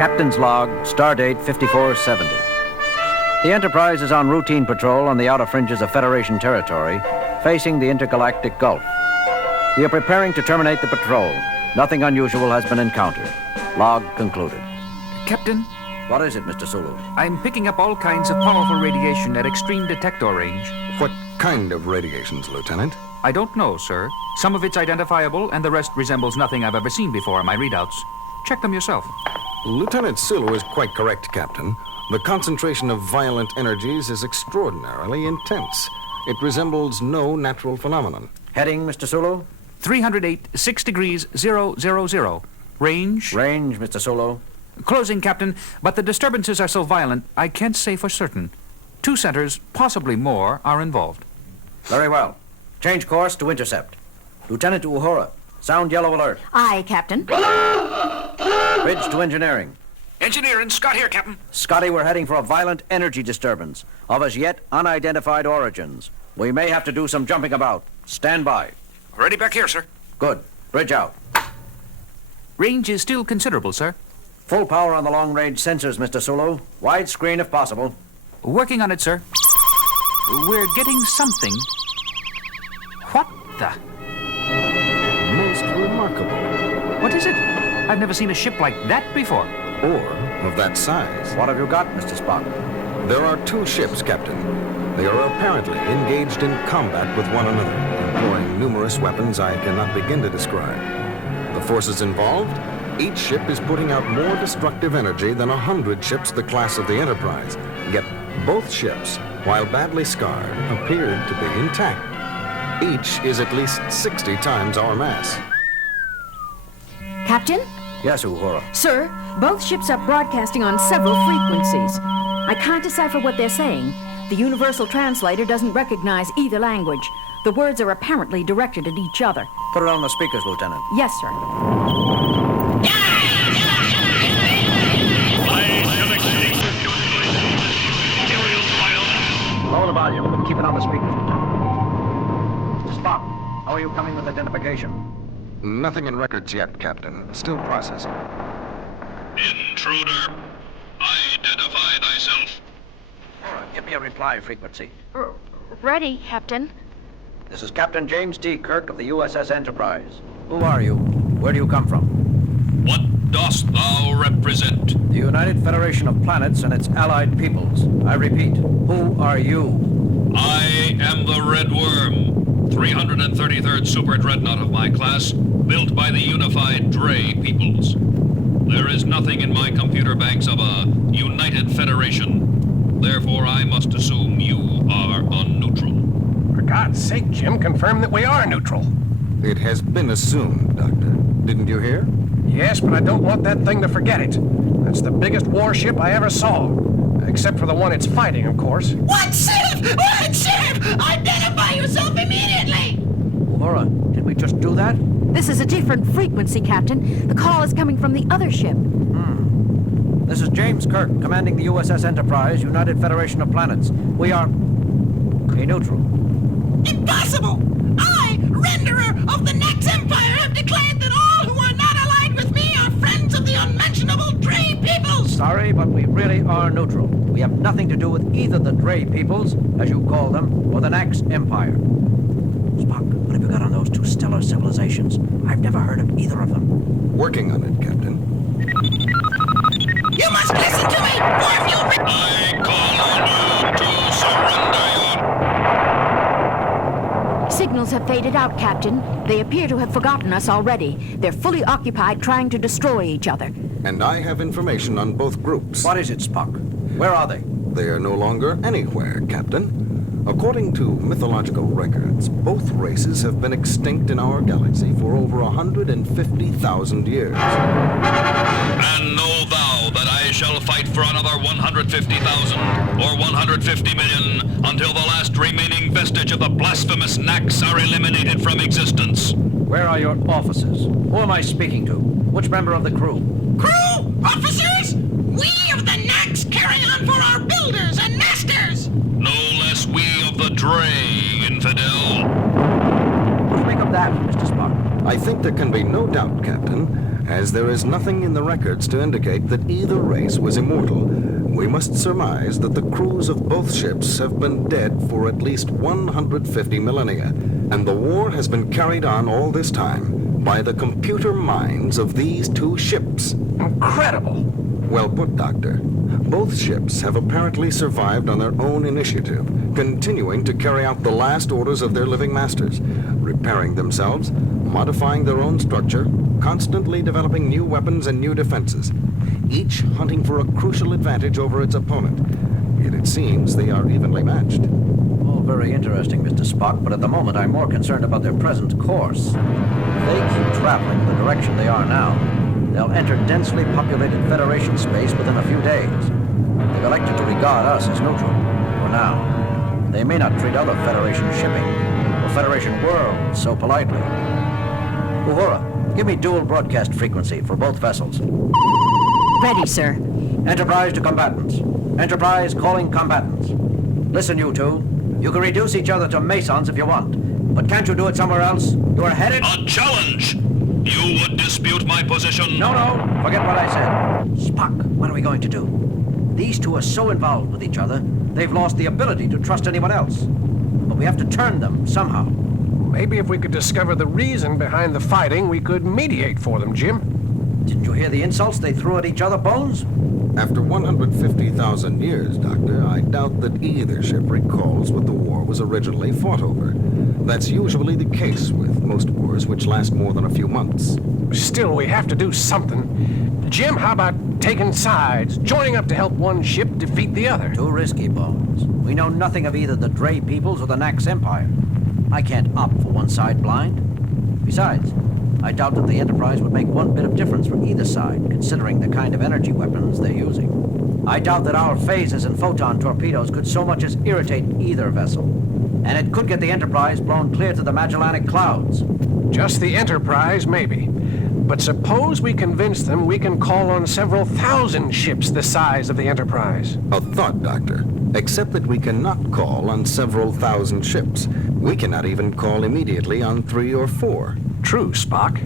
Captain's log, stardate 5470. The Enterprise is on routine patrol on the outer fringes of Federation territory, facing the intergalactic Gulf. We are preparing to terminate the patrol. Nothing unusual has been encountered. Log concluded. Captain? What is it, Mr. Sulu? I'm picking up all kinds of powerful radiation at extreme detector range. What kind of radiations, Lieutenant? I don't know, sir. Some of it's identifiable, and the rest resembles nothing I've ever seen before in my readouts. Check them yourself. Lieutenant Sulu is quite correct, Captain. The concentration of violent energies is extraordinarily intense. It resembles no natural phenomenon. Heading, Mr. Sulu? 308, 6 degrees, 000. Range? Range, Mr. Sulu. Closing, Captain, but the disturbances are so violent, I can't say for certain. 2 centers, possibly more, are involved. Very well. Change course to intercept. Lieutenant Uhura, sound yellow alert. Aye, Captain. Bridge to engineering. Engineering, Scott here, Captain. Scotty, we're heading for a violent energy disturbance of as yet unidentified origins. We may have to do some jumping about. Stand by. Ready back here, sir. Good. Bridge out. Range is still considerable, sir. Full power on the long-range sensors, Mr. Sulu. Wide screen if possible. Working on it, sir. We're getting something. What the? Most remarkable. What is it? I've never seen a ship like that before. Or of that size. What have you got, Mr. Spock? There are 2 ships, Captain. They are apparently engaged in combat with one another, employing numerous weapons I cannot begin to describe. The forces involved? Each ship is putting out more destructive energy than 100 ships the class of the Enterprise. Yet both ships, while badly scarred, appeared to be intact. Each is at least 60 times our mass. Captain? Yes, Uhura. Sir, both ships are broadcasting on several frequencies. I can't decipher what they're saying. The universal translator doesn't recognize either language. The words are apparently directed at each other. Put it on the speakers, Lieutenant. Yes, sir. Lower the volume. Keep it on the speakers, Lieutenant. Mr. Spock, how are you coming with identification? Nothing in records yet, Captain. Still processing. Intruder, identify thyself. All right, give me a reply frequency. Ready, Captain. This is Captain James T. Kirk of the USS Enterprise. Who are you? Where do you come from? What dost thou represent? The United Federation of Planets and its allied peoples. I repeat, who are you? I am the Red Worm, 333rd Super Dreadnought of my class, built by the unified Dre peoples. There is nothing in my computer banks of a United Federation. Therefore, I must assume you are unneutral. For God's sake, Jim, confirm that we are neutral. It has been assumed, Doctor. Didn't you hear? Yes, but I don't want that thing to forget it. That's the biggest warship I ever saw. Except for the one it's fighting, of course. One ship! One ship! Identify yourself immediately! Uhura, did we just do that? This is a different frequency, Captain. The call is coming from the other ship. This is James Kirk, commanding the USS Enterprise, United Federation of Planets. We are... neutral. Impossible! I, renderer of the Next Empire, have declared that all who are not allied with me are friends of the unmentionable Dre peoples! Sorry, but we really are neutral. We have nothing to do with either the Dre peoples, as you call them, or the Next Empire. Spock, what have you got on those 2 stellar civilizations? I've never heard of either of them. Working on it, Captain. You must listen to me, or if you... I call on you to surrender your... Signals have faded out, Captain. They appear to have forgotten us already. They're fully occupied trying to destroy each other. And I have information on both groups. What is it, Spock? Where are they? They are no longer anywhere, Captain. According to mythological records, both races have been extinct in our galaxy for over 150,000 years. And know thou that I shall fight for another 150,000 or 150 million until the last remaining vestige of the blasphemous Nax are eliminated from existence. Where are your officers? Who am I speaking to? Which member of the crew? Crew! Officers! We of the Nax carry on for our builders and masters! No less we of the Dre, infidel. What do you make of that, Mr. Spock? I think there can be no doubt, Captain, as there is nothing in the records to indicate that either race was immortal. We must surmise that the crews of both ships have been dead for at least 150 millennia, and the war has been carried on all this time by the computer minds of these two ships. Incredible. Well put, Doctor. Both ships have apparently survived on their own initiative, continuing to carry out the last orders of their living masters, repairing themselves, modifying their own structure, constantly developing new weapons and new defenses, each hunting for a crucial advantage over its opponent. Yet it seems they are evenly matched. All very interesting, Mr. Spock, but at the moment I'm more concerned about their present course. If they keep traveling the direction they are now, they'll enter densely populated Federation space within a few days. They've elected to regard us as neutral, for now. They may not treat other Federation shipping or Federation worlds so politely. Uhura, give me dual broadcast frequency for both vessels. Ready, sir. Enterprise to combatants. Enterprise calling combatants. Listen, you two. You can reduce each other to Masons if you want, but can't you do it somewhere else? You are headed... A challenge! You would dispute my position? No, forget what I said. Spock, what are we going to do? These two are so involved with each other, they've lost the ability to trust anyone else. But we have to turn them somehow. Maybe if we could discover the reason behind the fighting, we could mediate for them, Jim. Didn't you hear the insults they threw at each other, Bones? After 150,000 years, Doctor, I doubt that either ship recalls what the war was originally fought over. That's usually the case with most wars which last more than a few months. Still, we have to do something. Jim, how about taking sides, joining up to help one ship defeat the other? Too risky, Bones. We know nothing of either the Dre peoples or the Nax Empire. I can't opt for one side blind. Besides, I doubt that the Enterprise would make one bit of difference for either side, considering the kind of energy weapons they're using. I doubt that our phasers and photon torpedoes could so much as irritate either vessel. And it could get the Enterprise blown clear to the Magellanic Clouds. Just the Enterprise, maybe. But suppose we convince them we can call on several thousand ships the size of the Enterprise. A thought, Doctor. Except that we cannot call on several thousand ships. We cannot even call immediately on 3 or 4. True, Spock.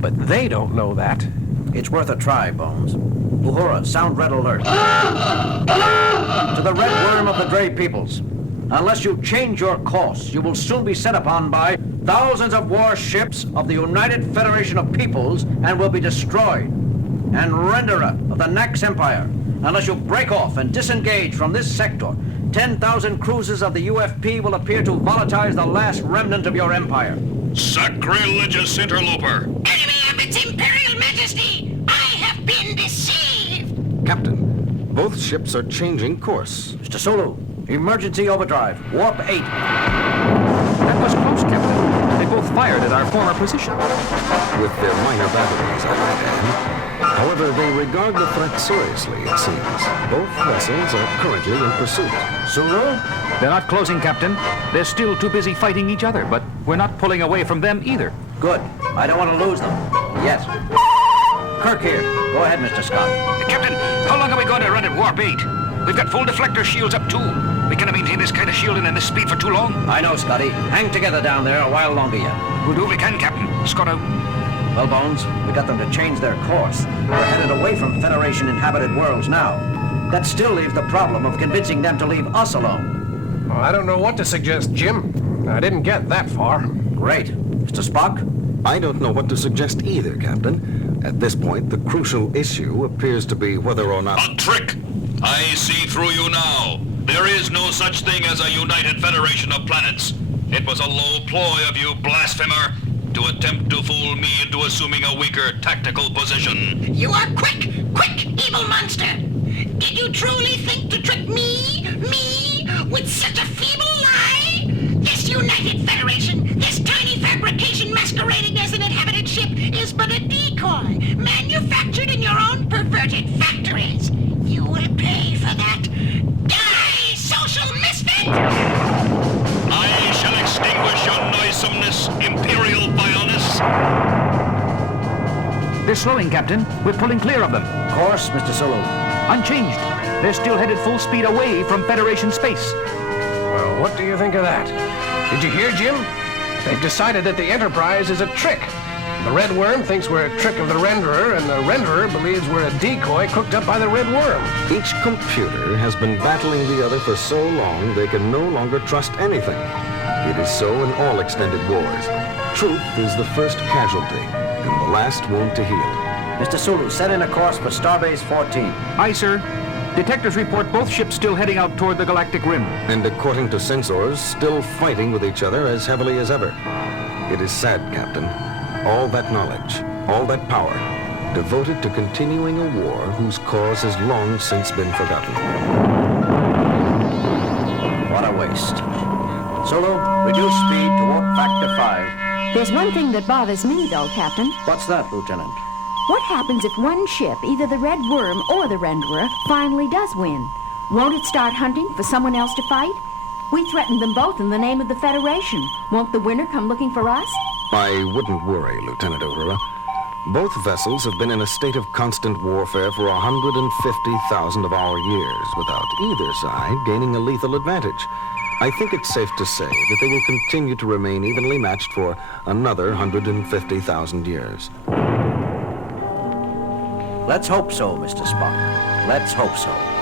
But they don't know that. It's worth a try, Bones. Uhura, sound red alert. To the red worm of the Dre peoples. Unless you change your course, you will soon be set upon by thousands of warships of the United Federation of Peoples and will be destroyed. And Renderer of the Nax Empire. Unless you break off and disengage from this sector, 10,000 cruisers of the UFP will appear to volatilize the last remnant of your empire. Sacrilegious interloper! Enemy of its Imperial Majesty, I have been deceived! Captain, both ships are changing course. Mr. Sulu, emergency overdrive, warp 8. That was close, Captain. They both fired at our former position. With their minor batteries, I might add. However, they regard the threat seriously, it seems. Both vessels are currently in pursuit. Sulu? They're not closing, Captain. They're still too busy fighting each other, but we're not pulling away from them either. Good. I don't want to lose them. Yet. Kirk here. Go ahead, Mr. Scott. Captain, how long are we going to run at warp 8? We've got full deflector shields up too. We cannot maintain this kind of shielding and this speed for too long. I know, Scotty. Hang together down there a while longer yet. We'll do what we can, Captain. Scott out. Well, Bones, we got them to change their course. We're headed away from Federation-inhabited worlds now. That still leaves the problem of convincing them to leave us alone. Well, I don't know what to suggest, Jim. I didn't get that far. Great. Mr. Spock? I don't know what to suggest either, Captain. At this point, the crucial issue appears to be whether or not... A trick! I see through you now. There is no such thing as a united federation of planets. It was a low ploy of you, blasphemer, to attempt to fool me into assuming a weaker tactical position. You are quick, evil monster! Did you truly think to trick me, with such a feeble lie? This United Federation, this tiny fabrication masquerading as an inhabited ship, is but a decoy, manufactured in your own perverted factories. You will pay for that. Die, social misfit! I shall extinguish your noisomeness, imperial vileness. They're slowing, Captain. We're pulling clear of them. Course, Mr. Sulu. Unchanged. They're still headed full speed away from Federation space. Well, what do you think of that? Did you hear, Jim? They've decided that the Enterprise is a trick. The Red Worm thinks we're a trick of the Renderer, and the Renderer believes we're a decoy cooked up by the Red Worm. Each computer has been battling the other for so long they can no longer trust anything. It is so in all extended wars. Truth is the first casualty, and the last wound to heal. Mr. Sulu, set in a course for Starbase 14. Aye, sir. Detectors report both ships still heading out toward the galactic rim. And according to sensors, still fighting with each other as heavily as ever. It is sad, Captain. All that knowledge, all that power, devoted to continuing a war whose cause has long since been forgotten. What a waste. Sulu, reduce speed to warp factor 5. There's one thing that bothers me, though, Captain. What's that, Lieutenant? What happens if one ship, either the Red Worm or the Renderer, finally does win? Won't it start hunting for someone else to fight? We threatened them both in the name of the Federation. Won't the winner come looking for us? I wouldn't worry, Lieutenant Uhura. Both vessels have been in a state of constant warfare for 150,000 of our years, without either side gaining a lethal advantage. I think it's safe to say that they will continue to remain evenly matched for another 150,000 years. Let's hope so, Mr. Spock. Let's hope so.